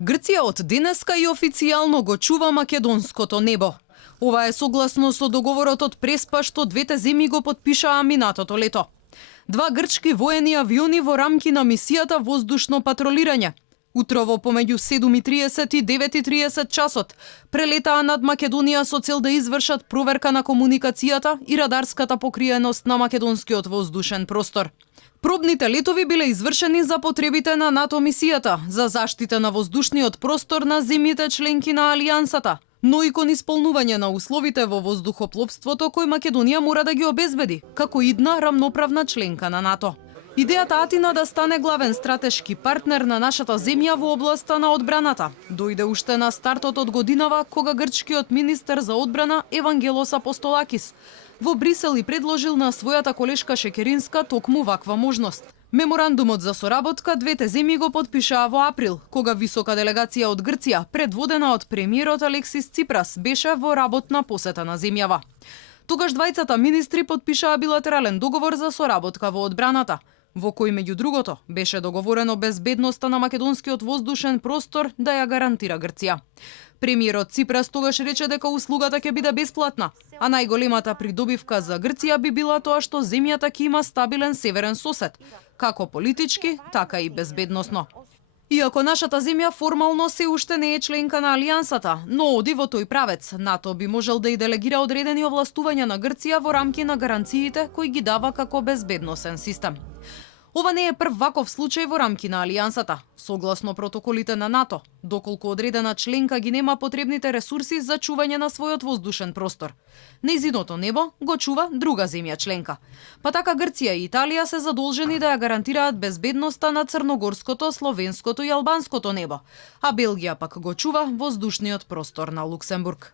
Грција од денеска и официјално го чува македонското небо. Ова е согласно со договорот од Преспа што двете земји го потпишаа минатото лето. Два грчки воени авиони во рамки на мисијата воздушно патролирање. Утрово помеѓу 7:30 и 9:30 часот прелетаа над Македонија со цел да извршат проверка на комуникацијата и радарската покриеност на македонскиот воздушен простор. Пробните летови биле извршени за потребите на НАТО мисијата за заштита на воздушниот простор на земјите членки на Алијансата, но и кон исполнување на условите во воздухопловството кои Македонија мора да ги обезбеди, како идна рамноправна членка на НАТО. Идејата Атина да стане главен стратешки партнер на нашата земја во областа на одбраната дојде уште на стартот од годинава кога грчкиот министер за одбрана Евангелос Апостолакис во Брисел и предложил на својата колешка Шекеринска токму ваква можност. Меморандумот за соработка двете земји го потпишаа во април, кога висока делегација од Грција, предводена од премиерот Алексис Ципрас, беше во работна посета на земјава. Тогаш двајцата министри потпишаа билатерален договор за соработка во одбраната, во кој меѓу другото беше договорено безбедноста на македонскиот воздушен простор да ја гарантира Грција. Премиерот Ципрас тогаш рече дека услугата ќе биде бесплатна, а најголемата придобивка за Грција би била тоа што земјата ќе има стабилен северен сосед, како политички, така и безбедносно. Иако нашата земја формално се уште не е членка на Алијансата, но оди во тој правец, НАТО би можел да и делегира одредени овластувања на Грција во рамки на гаранциите кои ги дава како безбедносен систем. Ова не е прв ваков случај во рамки на Алијансата. Согласно протоколите на НАТО, доколку одредена членка ги нема потребните ресурси за чување на својот воздушен простор, нејзиното небо го чува друга земја членка. Па така Грција и Италија се задолжени да ја гарантираат безбедноста на црногорското, словенското и албанското небо, а Белгија пак го чува воздушниот простор на Луксембург.